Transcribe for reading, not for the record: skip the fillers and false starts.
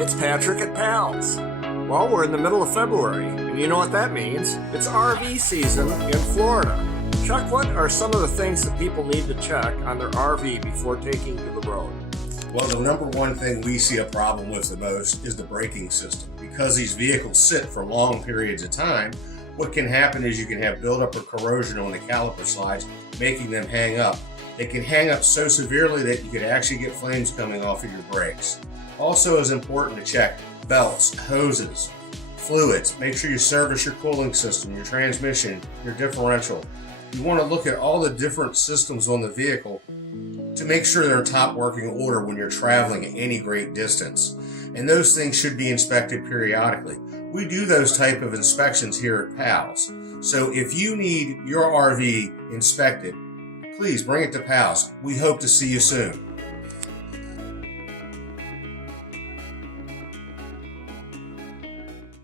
It's Patrick at Pals. Well, we're in the middle of February, and you know what that means. It's RV season in Florida. Chuck, what are some of the things that people need to check on their RV before taking to the road? Well, the number one thing we see a problem with the most is the braking system. Because these vehicles sit for long periods of time, what can happen is you can have buildup or corrosion on the caliper slides, making them hang up. They can hang up so severely that you could actually get flames coming off of your brakes. Also, it's important to check belts, hoses, fluids. Make sure you service your cooling system, your transmission, your differential. You want to look at all the different systems on the vehicle to make sure they're in top working order when you're traveling at any great distance. And those things should be inspected periodically. We do those type of inspections here at Pals. So if you need your RV inspected, please bring it to Pals. We hope to see you soon.